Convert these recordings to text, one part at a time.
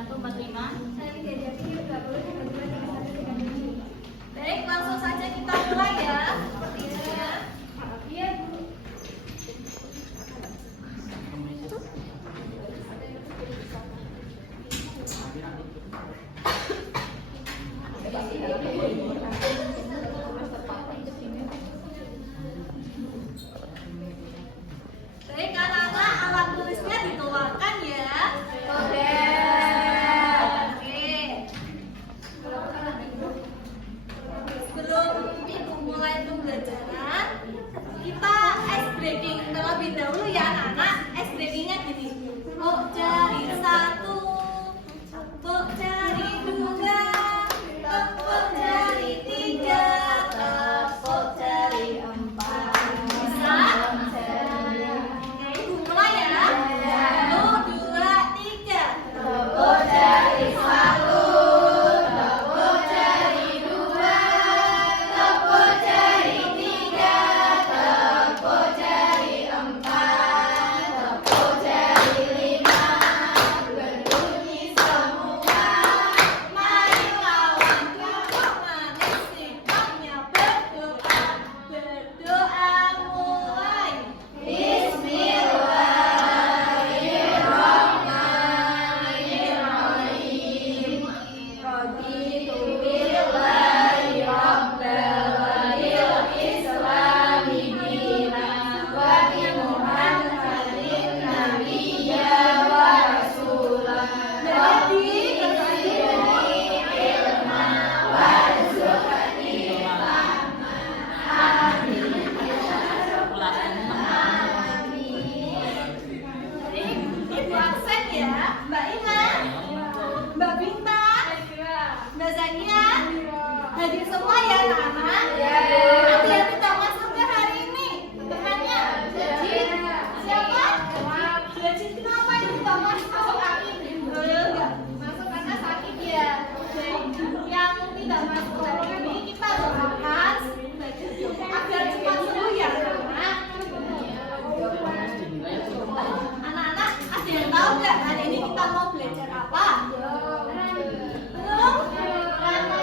145. Saya tidak pikir 20, 31, 32, 33. Baik, langsung saja kita mulai ya. Sepertinya. Iya, Bu. Baik, anak-anak, alat tulisnya dikeluarkan ya. Oke. Sebelum ibu mulai pembelajaran, kita ice breaking terlebih dahulu ya anak-anak. Ice breakingnya gini. Buk cari 1, buk cari 2, buk cari 3, buk cari 4. Bisa? Oke, ibu mulai ya. 1, 2, 3. Tepuk jari 1, tepuk jari 2, tepuk jari 3, tepuk jari 4, tepuk jari 5. Berbunyi semua. Mari lawan kerupuk manis, singkatnya berdoa. Berdoa mulai. Bismillahirrahmanirrahim. Raditu billahi rabban wa bil islami dinan wa bi Muhammadin nabiyya wa rasulah. Rabbi zidni ilma warzuqni fahma. Ibu absen ya, Mbak Ina, Mbak Bintang, Mbak Zania, hadir semua ya anak-anak. Ada yang tidak masuk ke hari ini? Temannya? Siapa? Jadi kenapa yang tidak masuk hari ini? Enggak masuk karena sakit ya. Yang tidak masuk hari ini kita doakan agar cepat sembuh ya anak-anak. Anak-anak, ada yang tahu nggak hari ini kita mau belajar apa? Belum?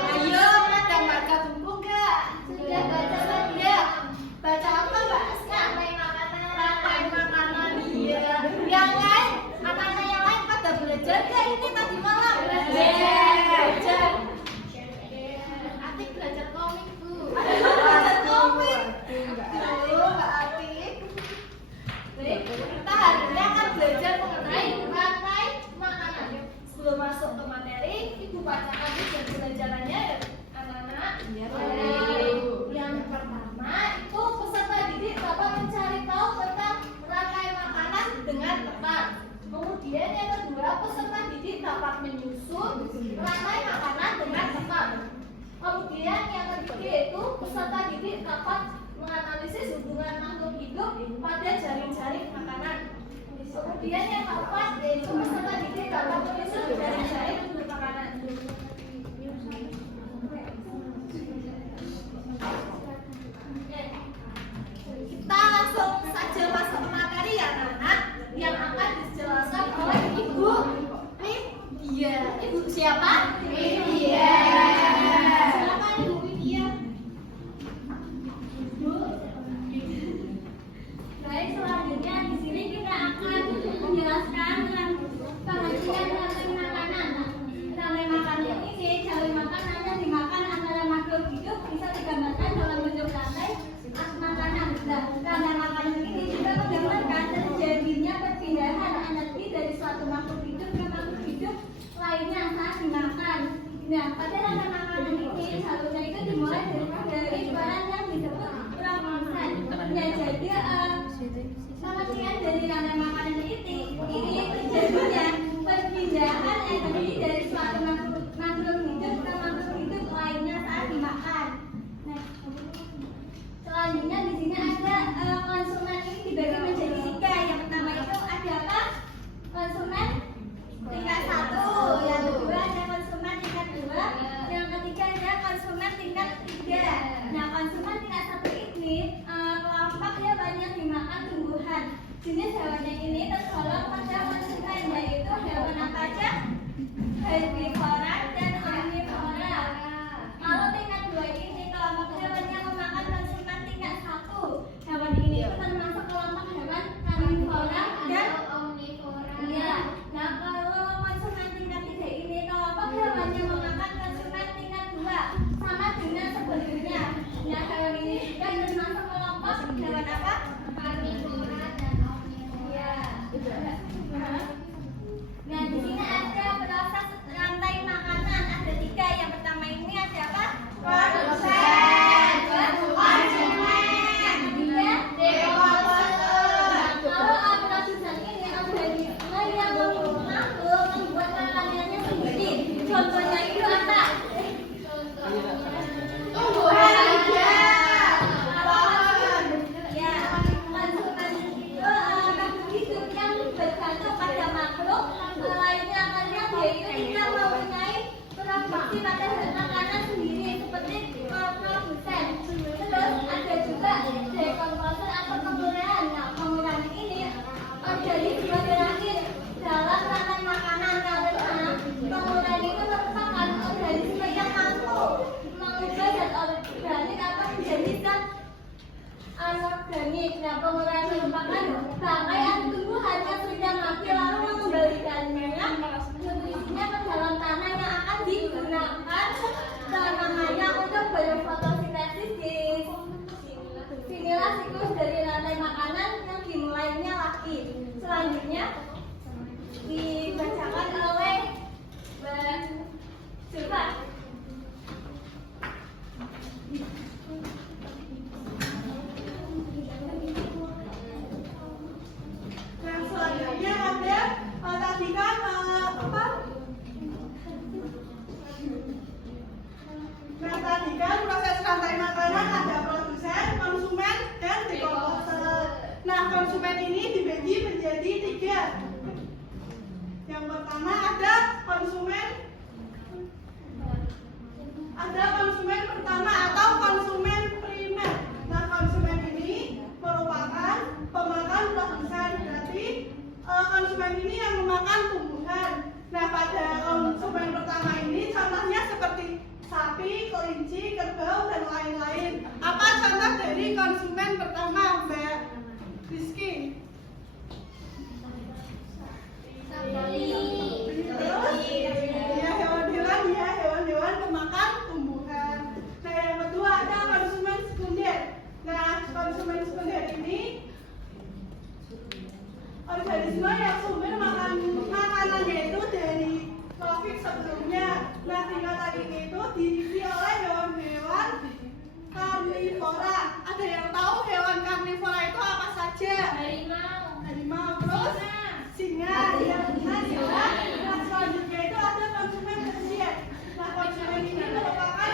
Ayo, pada baca buku nggak? Sudah baca saja. Baca apa Mbak Aska? Rantai makanan. Iya. Yang lain, anak-anak yang lain pada belajar nggak ini tadi malam? Belajar. Atik belajar komik, Bu. Belajar komik. Dulu Mbak Atik. Baik, kita hari ini akan belajar mengenai rantai makanan. Sebelum masuk ke materi, Ibu bacakan tujuan pelajarannya ya, anak-anak. Yang pertama itu peserta didik dapat mencari tahu tentang rantai makanan dengan tepat. Kemudian yang kedua, peserta didik dapat menyusun rantai makanan dengan tepat. Kemudian yang ketiga itu peserta didik dapat menganalisis hubungan makhluk hidup pada jaring-jaring makanan. Kemudian yang keempat yaitu peserta didik dapat menyusun jaring-jaring makanan. Oke. Kita langsung saja masuk ke materi ya anak-anak yang akan dijelaskan oleh Ibu Widya. Ibu siapa? Widya. Silakan Ibu Widya. Baik, selanjutnya di sini kita akan menjelaskan tentang pengertian rantai makanan. Rantai makanan ini jaring makanan yang dimakan antara makhluk hidup bisa digambarkan dalam bentuk rantai makanan. Nah, rantai makanan ini juga menggambarkan terjadinya perpindahan energi dari suatu makhluk hidup ke makhluk hidup lainnya saat dimakan. Nah, pada rantai makanan ini seharusnya itu dimulai dari barang yang disebut proses. Ya, jadi pengertian dari rantai makanan ini terjadinya perpindahan energi dari suatu makhluk hidup ke makhluk hidup lainnya saat dimakan. Nah, selanjutnya di sini ada konsumen ini dibagi menjadi 3. Yang pertama itu ada apa? Konsumen tingkat 1, yang kedua ada konsumen tingkat 2, yang ketiga ada konsumen tingkat 3. Nah, konsumen tingkat 1 ini kelompok dia banyak dimakan tumbuhan. Jenis hewannya ini tergolong pada konsumen, yaitu hewan apa aja? organik. Nah, pengolahan merupakan rangkaian tumbuhan yang sudah mati lalu mengembalikannya nutrisinya ke dalam tanah yang akan digunakan tanamannya untuk berfotosintesis. Inilah siklus dari rantai makanan yang dimulainya lagi. Selanjutnya dibacakan oleh Mbak Zulfa. Nah, selanjutnya ada tadi kan apa? Nah, tadi kan proses rantai makanan ada produsen, konsumen, dan dekomposer. Nah, konsumen ini dibagi menjadi 3. Yang pertama ada konsumen pertama atau konsumen primer. Nah, konsumen ini merupakan pemakan produsen, berarti konsumen ini yang memakan tumbuhan. Nah, pada konsumen pertama ini contohnya seperti sapi, kelinci, kerbau, dan lain-lain. Apa contoh dari konsumen pertama, Mbak Rizky? Terus, ya hewan-hewan pemakan tumbuhan. Nah, yang kedua ada konsumen sekunder. Nah, konsumen sekunder ini organisme yang sumber makanannya itu dari tropik sebelumnya. Nah, tingkatan ini itu diisi oleh hewan-hewan karnivora. Ada yang tahu hewan karnivora itu apa saja? Harimau, terus singa, yang benar ya. Nah, selanjutnya itu ada konsumen tersier. Nah, konsumen ini merupakan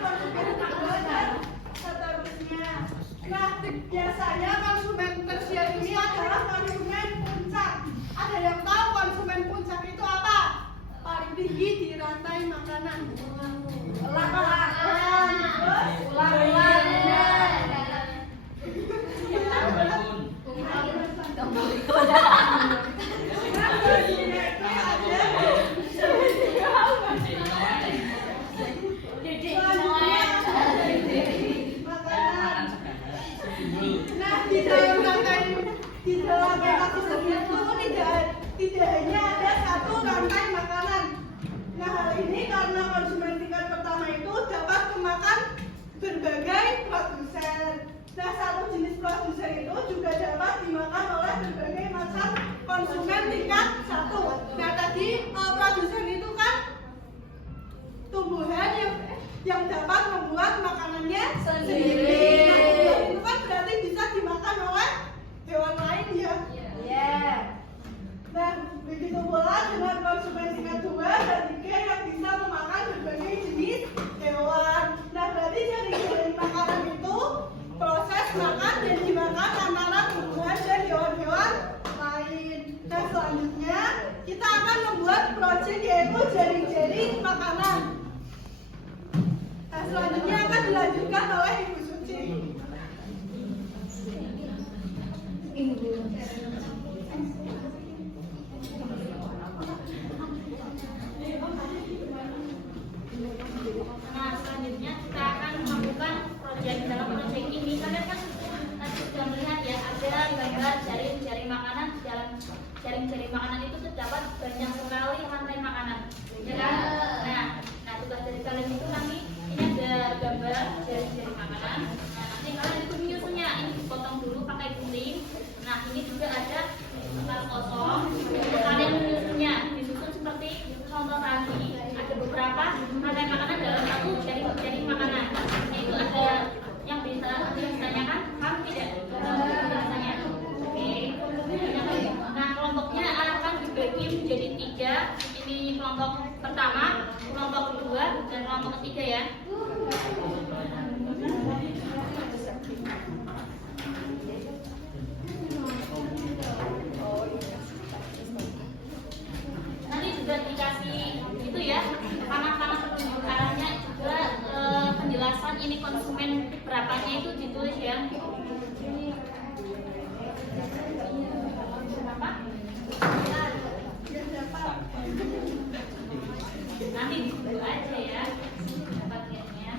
konsumen kedua dan seterusnya. Nah, biasanya konsumen tersier ini adalah konsumen puncak. Ada yang tahu konsumen puncak itu apa? Paling tinggi di rantai makanan. Nah, di dalam ekosistem itu tidak hanya ada satu rantai makanan. Nah, hal ini karena konsumen tingkat pertama itu dapat memakan berbagai produsen. Nah, satu jenis produsen itu juga dapat dimakan oleh berbagai macam konsumen tingkat 1. Nah, tadi produsen itu kan tumbuhan yang dapat membuat makanannya sendiri. Nah, tumbuhan itu kan berarti bisa dimakan oleh hewan lain ya. Nah, begitu pula dengan konsumen tingkat 2 dan 3 yang bisa memakan berbagai jenis hewan. Nah, berarti dari makanan itu proses makan dan dimakan antara tumbuhan dan hewan-hewan lain. Nah, selanjutnya kita akan membuat proyek yaitu jaring-jaring makanan. Nah, selanjutnya akan dilanjutkan oleh Ibu Suci. Nah, selanjutnya kita akan melakukan proyek. Dalam proyek ini kalian kan sudah melihat ya, ada gambar jaring-jaring makanan. Dalam jaring-jaring makanan itu terdapat banyak sekali rantai makanan, ya kan? Nah, tugas dari kalian itu nanti ini ada gambar jaring-jaring makanan. Nah, nanti kalian itu menyusunnya. Ini dipotong dulu pakai gunting. Nah, ini juga ada kertas kosong. Kalian menyusunnya, disusun seperti contoh tadi. Ada beberapa rantai makanan dalam satu jaring makanan. Yaitu ada yang bisa ditanyakan, paham tidak? Biasanya. Oke. Nah, kelompoknya akan dibagi menjadi 3. Ini kelompok pertama, kelompok kedua, dan kelompok ketiga ya. Nanti sudah dikasih itu ya, panah-panah petunjuk arahnya juga, penjelasan ini konsumen berapanya itu ditulis ya. Apa? Nanti dulu aja ya bagiannya.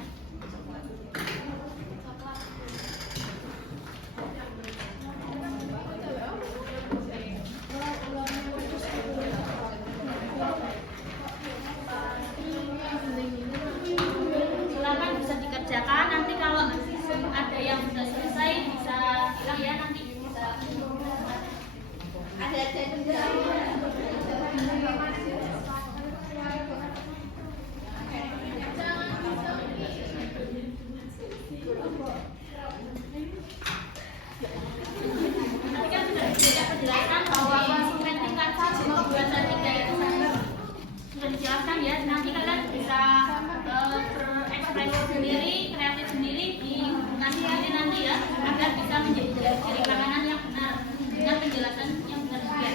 ya agar bisa menjadi jalan cari makanan yang benar dengan penjelasan yang benar juga.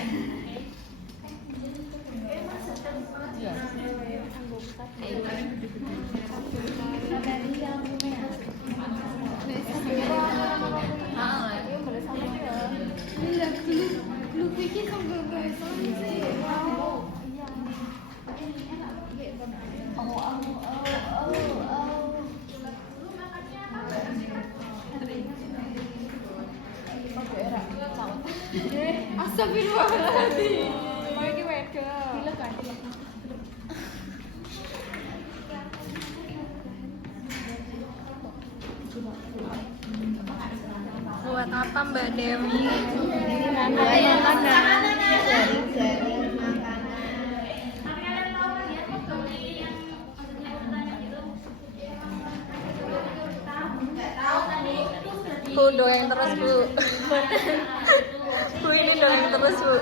Astagfirullahaladzim. Lagi wedo. Buat apa Mbak Dewi? Bu, doain terus Bu. Bu ini doain terus Bu.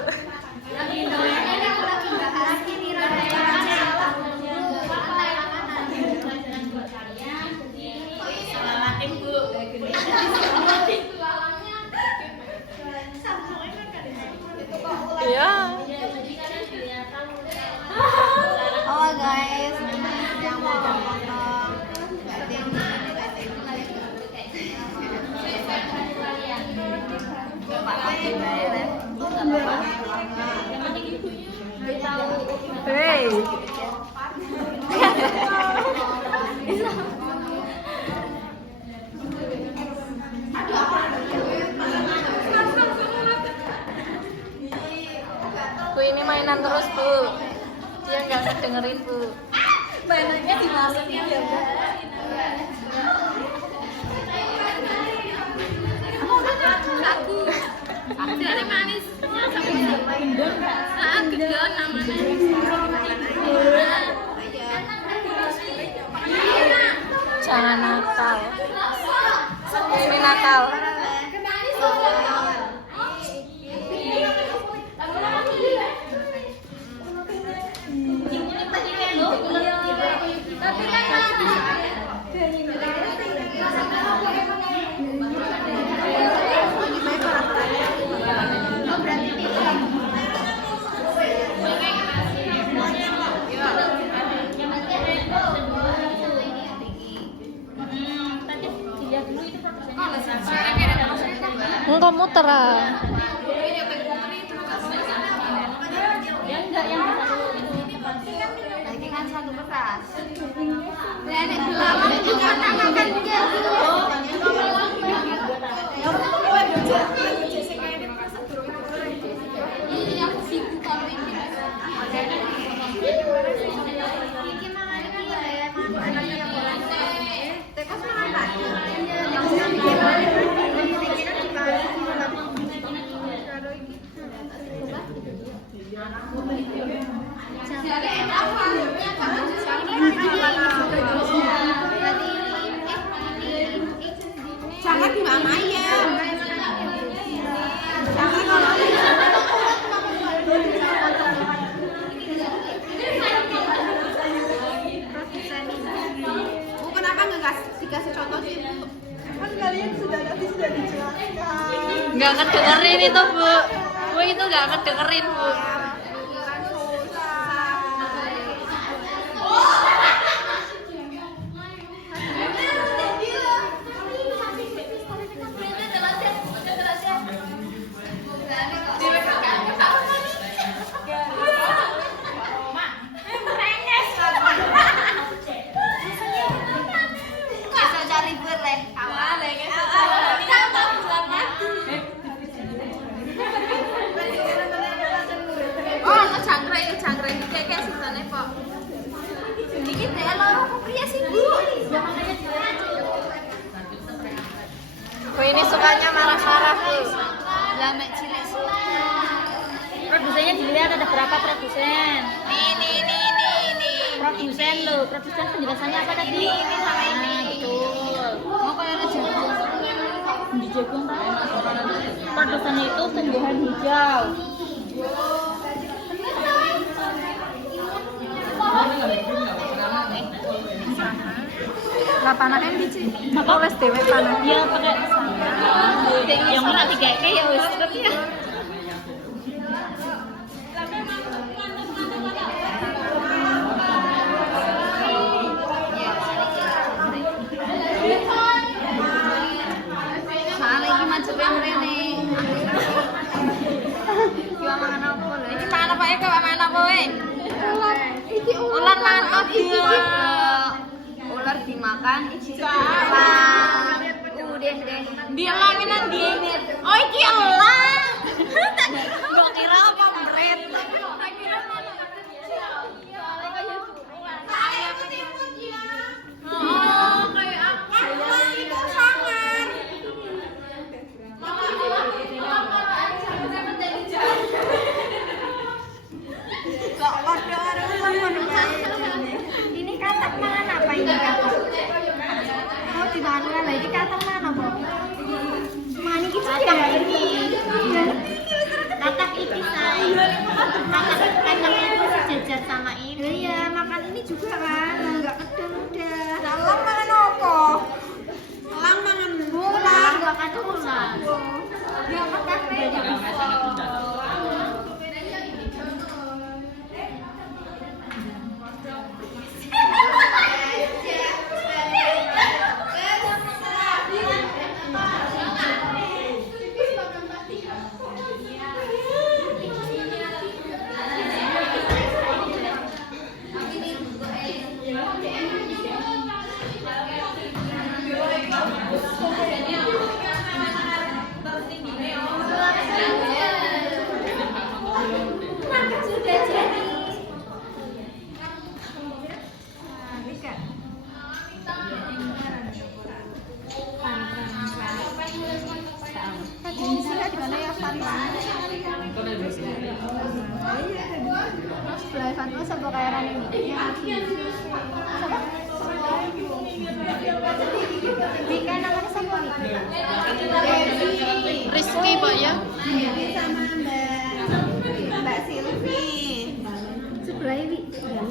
Iya. Halo guys, yang mau potong Hey. Bu ini mainan terus Bu. Dia nggak dengerin Bu. Mainannya dimasukin ya Bu. Aku dari manis. Saat kedua namanya. Jangan nakal. Ini nakal. Enggak muter ah. lagi kan satu kertas. Nenek belalang juga makan dia dulu. Ini aku sibuk kalau ini. Kiki makan ini ya, makan ini yang Tekas makan. Jangan di mama ya. Bu, kenapa nggak dikasih contoh sih Bu? Kan kalian sudah dijelaskan. Nggak kedengerin itu Bu. Bu itu nggak kedengerin Bu. Bisa cari boleh. Awal ya. Oh, no jangkrik iki kayak sisane kok. Iki dhewe loro kok priye sih, Bu? Bu ini sukanya marah-marah Bu. Lah mek cilik suka. Produsennya dilihat ada berapa produsen? Nih. Produsen loh, produsen penjelasannya apa tadi? Ini sama ini. Betul. Mau kayak jagung. Di jagung produsen itu tumbuhan hijau. Lah panahin biji. Tulis dhewe panah. Dia pakai kayak ya wis ya. Soalnya iki majepe mrene. Iki mangan apa lho? Iki mangan apa Eko? Mangan apa wae? Ular mangan apa? Ular dimakan iki salah. Udah deh. Dia langinan dia ini. Oh iki elang. Gak kira apa meret. Tak kira mana. Oh, kayak apa? Itu sangar. Ini katak mana apa ini katak? Oh di mana lah ini katak mana bu? Mana kita katak ini? Katak ini say. Katak itu sejajar sama ini. Iya makan ini juga kan, nggak kedel udah. Dalam makan apa? Elang mangan bola. Nggak kadang ulang. Dia makan banyak. Rizky Pak ya? Sama Mbak Silvi. Sebelah ini. Sebelah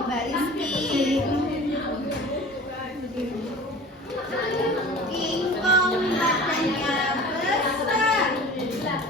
Mbak Rizky. Ingkong matanya besar.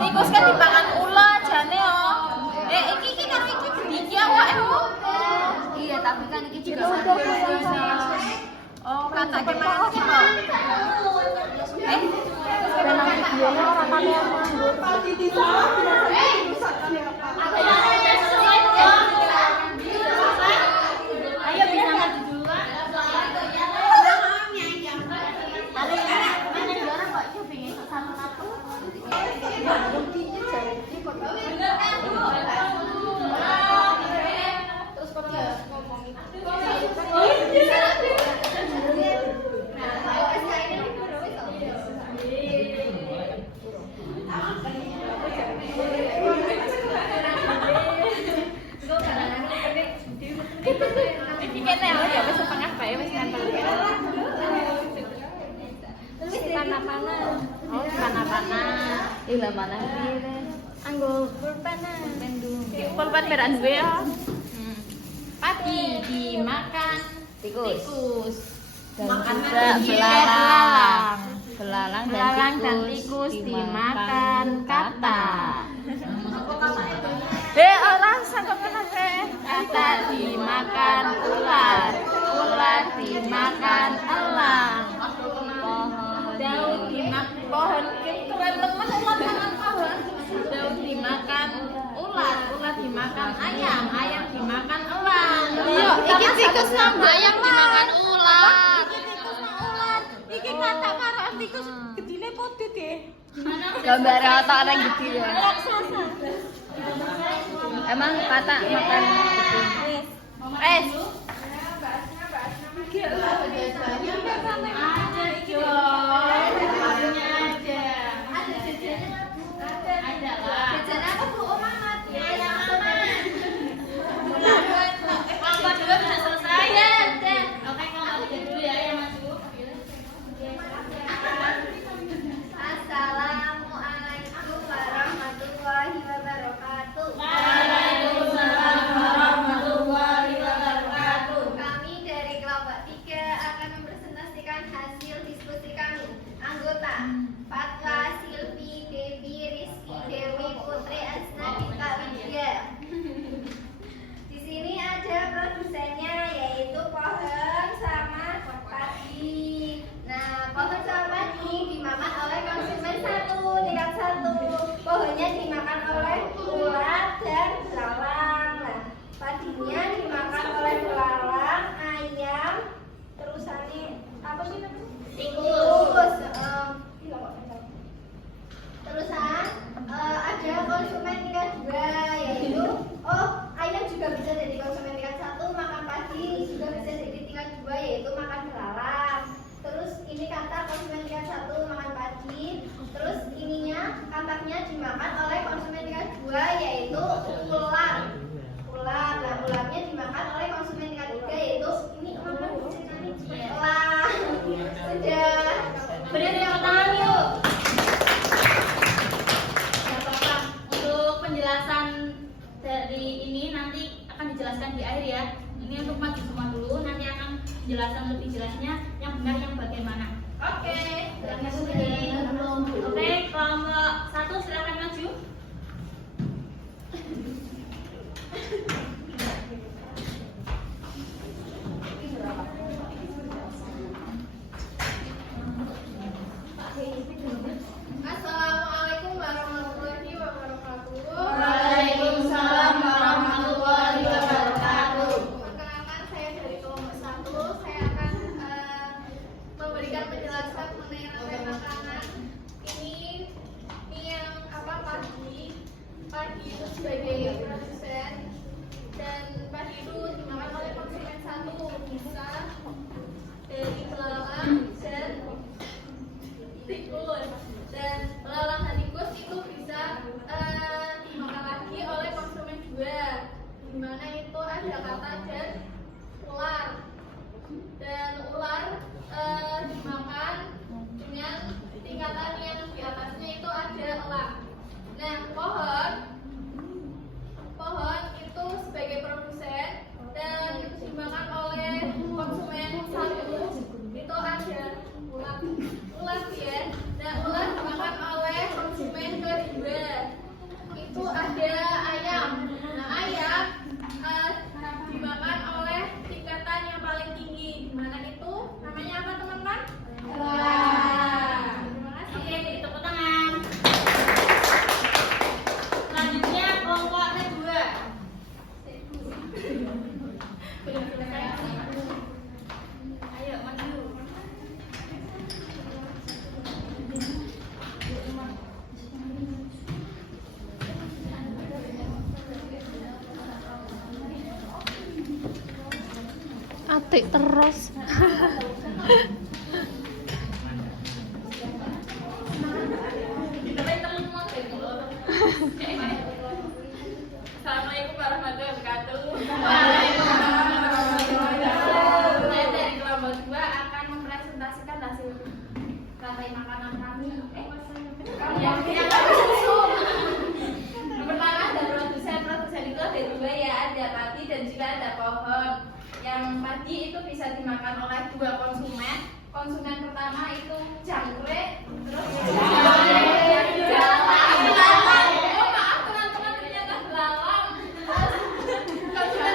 Tikus kan dipangan ular jane yo. Iki karo iki gedhi awake yo. Iya, tapi kan iki juga oh, katake mangan iki kok. Ayo bisa maju duluan. Mana juara kok itu pengen satu-satu. Terus kok dia ngomongin. Iki kene ya wis setengah bae wis nempel. Wis panah-panah. Oh, panah-panah. Ila mana piye? Anggo pulpen. Pulpen beran duwe ya. Padi dimakan tikus. Dan juga belalang. Belalang dan tikus dimakan kata. kata dimakan ular, ular dimakan elang. Daun dimakan pohon, keren teman ular makan pohon. Daun dimakan ular, ular dimakan ayam, ayam dimakan elang. Iya, iki tikus nang ayam dimakan ular. Iki kata karo tikus gedine putih deh. Gambar otak orang gitu ya. Emang kata makan gitu. Assalamualaikum warahmatullahi wabarakatuh. Kami dari kelompok 3 akan mempresentasikan hasil diskusi kami. Anggota Fatwa, Silvi, Devi, Rizky, Dewi, Putri, Asna, Dita, Widya. Di sini ada produsennya yaitu Pohon sama Padi. Nah, Pohon sama Padi dimakan oleh konsumen tingkat 1. Pohonnya dimakan oleh ular dan belalang. Nah, padinya dimakan oleh belalang, ayam, terusannya apa sih namanya? Tikus. Terusan ada konsumen tingkat 2 yaitu ayam juga bisa jadi konsumen tingkat 1, makan padi juga bisa jadi tingkat 2 yaitu makan belalang. Terus ini kata konsumen tingkat 1 makan padi. Terus ininya kataknya dimakan oleh konsumen tingkat 2 yaitu ular. Nah, ularnya dimakan oleh konsumen tingkat 3 yaitu ini elang. Sudah. Beri tepuk tangan yuk. Gak apa-apa. Untuk penjelasan dari ini nanti akan dijelaskan di akhir ya. Ini untuk maju semua dulu. Nanti akan penjelasan lebih jelasnya yang benar yang bagaimana. Oke. Oke, kelompok 1 silakan maju. Assalamualaikum warahmatullahi wabarakatuh. Waalaikumsalam warahmatullahi wabarakatuh. Perkenalkan, saya dari kelompok 1. Saya akan memberikan penjelasan mengenai rantai makanan. Ini yang padi. Padi itu sebagai produsen dan padi itu dimakan oleh konsumen 1, bisa dari belalang dan tikus. Dan belalang dan tikus itu bisa dimakan lagi oleh konsumen 2, dimana itu ada kata dan ular. Dan ular dimakan dengan tingkatan yang di atasnya itu ada elang. Nah, pohon itu sebagai produsen dan dimakan oleh konsumen 1 itu ada ular ya. Nah, ular dimakan oleh konsumen kedua itu ada ayam. Nah, ayam dimakan oleh tingkatan yang paling tinggi, dimana itu namanya apa teman-teman? Terima kasih. Oke, jadi tepuk tangan. Selanjutnya kelompok kedua. Belum selesai. Ayo maju. Atik terus. Assalamualaikum warahmatullahi wabarakatuh. Saya dari kelompok 2 akan mempresentasikan hasil rantai makanan kami. Yang pertama ada produsen itu ada 2 ya, ada padi dan juga ada pohon. Yang padi itu bisa dimakan oleh 2 konsumen. Konsumen pertama itu jangkrik, terus belalang. Oh maaf teman-teman, ternyata belalang. Konsumen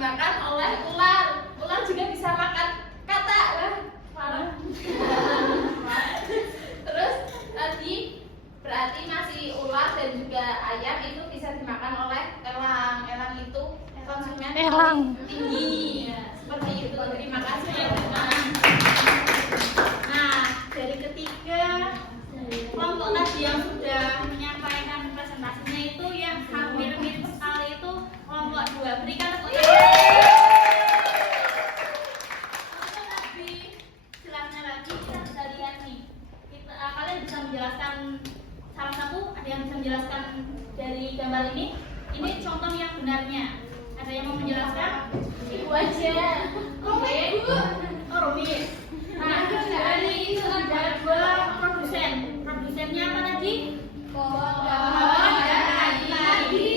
dimakan oleh ular. Ular juga bisa makan kata. Wah, parah. Terus tadi berarti masih ular dan juga ayam itu bisa dimakan oleh elang. Elang itu konsumen Elang. tinggi. Ya, seperti itu. Terima kasih ya. Nah, dari ketiga kelompok tadi yang sudah menyampaikan presentasinya itu yang hampir mirip sekali itu kelompok 2. Berikan tepuk tangan. Lebih jelasnya lagi kita bisa lihat nih. Kalian bisa menjelaskan salah satu, ada yang bisa menjelaskan dari gambar ini. Ini contoh yang benarnya. Ada yang mau menjelaskan? Ibu aja. Rumit, Bu. Oh, rumit. Nah, dari itu ada 2 produsen. Produsennya apa tadi? Pohon dan padi.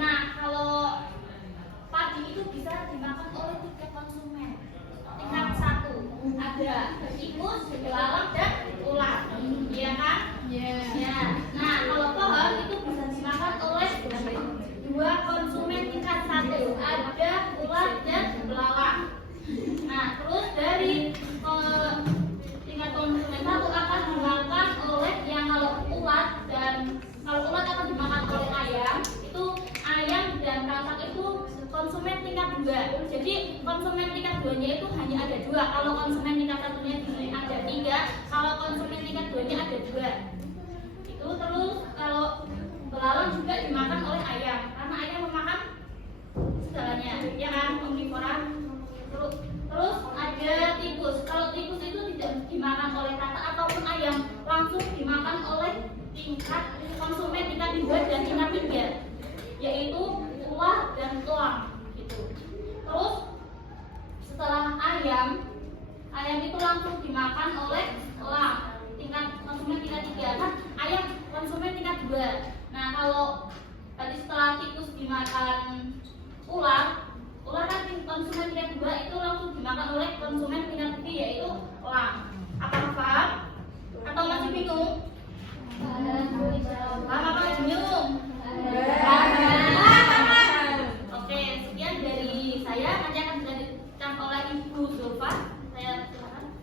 Nah, kalau padi itu bisa dimakan oleh 3 konsumen. Tingkat 1 ada tikus, belalang, dan ular. Iya kan? Ya. Nah, kalau pohon itu bisa dimakan oleh 2 konsumen tingkat 1. Ada ular dan belalang. Nah, terus dari tingkat konsumen 1 akan dimakan oleh yang kalau ular akan dimakan oleh ayam, itu ayam dan katak itu konsumen tingkat 2. Jadi konsumen tingkat 2-nya itu hanya ada 2. Kalau konsumen tingkat 1-nya di sini ada 3, kalau konsumen tingkat 2-nya ada 2. Itu terus kalau belalang juga dimakan oleh ayam karena ayam memakan segalanya, ya kan, omnivora. Terus ada tikus. Kalau tikus itu tidak dimakan oleh katak ataupun ayam, langsung dimakan oleh tingkat konsumen tingkat 2 dan tingkat 3, yaitu ular dan elang gitu. Terus setelah ayam itu langsung dimakan oleh elang, tingkat konsumen tingkat 3. Kan ayam konsumen tingkat 2. Nah, kalau tadi setelah tikus dimakan ular kan konsumen tingkat 2 itu langsung dimakan oleh konsumen tingkat 3, yaitu elang. Apakah paham? Atau masih bingung? Lama apa bingung? Oke, sekian dari saya. Nanti akan dilanjutkan oleh Ibu Zulfa. Saya silakan.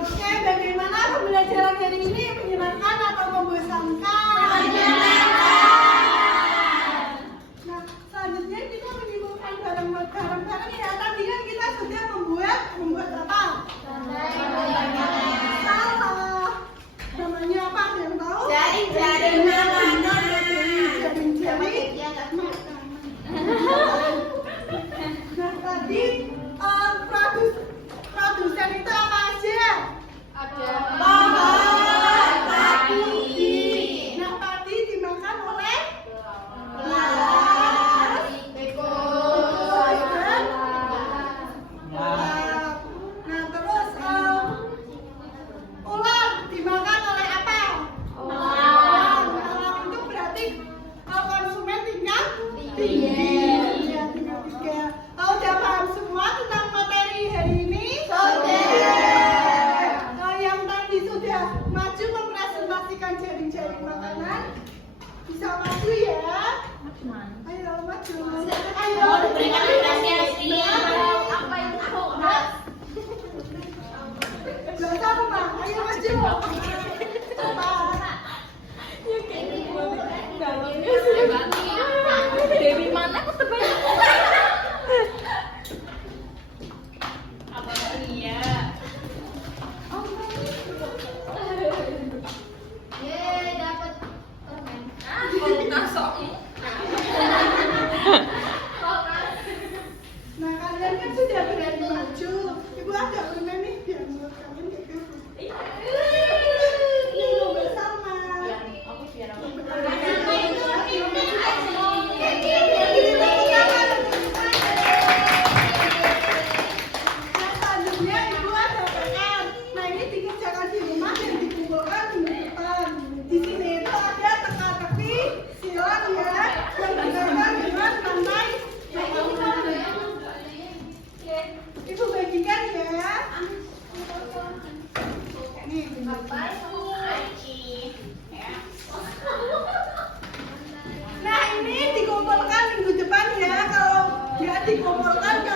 Oke, bagaimana pembelajaran hari ini? Menyenangkan atau membosankan? Nah, selanjutnya kita menyimpulkan bareng-bareng ya. Tadi kan kita sudah membuat apa? Salah. Namanya apa? Ada yang tahu? Jaring makanan. Nah, tadi produsen itu apa aja? Ada Pohon, padi. Nah, padi dimakan oleh belalang, tikus, dan ular. Nah, terus ular dimakan oleh apa? Ular. Ular itu berarti konsumen tingkat tinggi. Ya, tingkat 3. Udah paham semua tentang materi hari ini? Yang tadi sudah maju mempresentasikan jaring-jaring makanan, bisa maju ya. Ayo maju. Ayo. berikan apresiasi. Apa yang aku Gak tahu mah. Ayo maju. Dewi mana aku terbanyak. apa iya? Dapat permen. Kalau ngasok. Nah, kalian kan sudah berani maju. Ibu ada permen nih biar menurut kalian kayak gitu. Ini mau bersama. Aku biar aku. Nah, selanjutnya ibu ada PR. Nah, ini dikerjakan di rumah dan dikumpulkan minggu depan. Di sini itu ada teka-teki, silang ya, yang berkaitan dengan lantai. dikumpulkan ke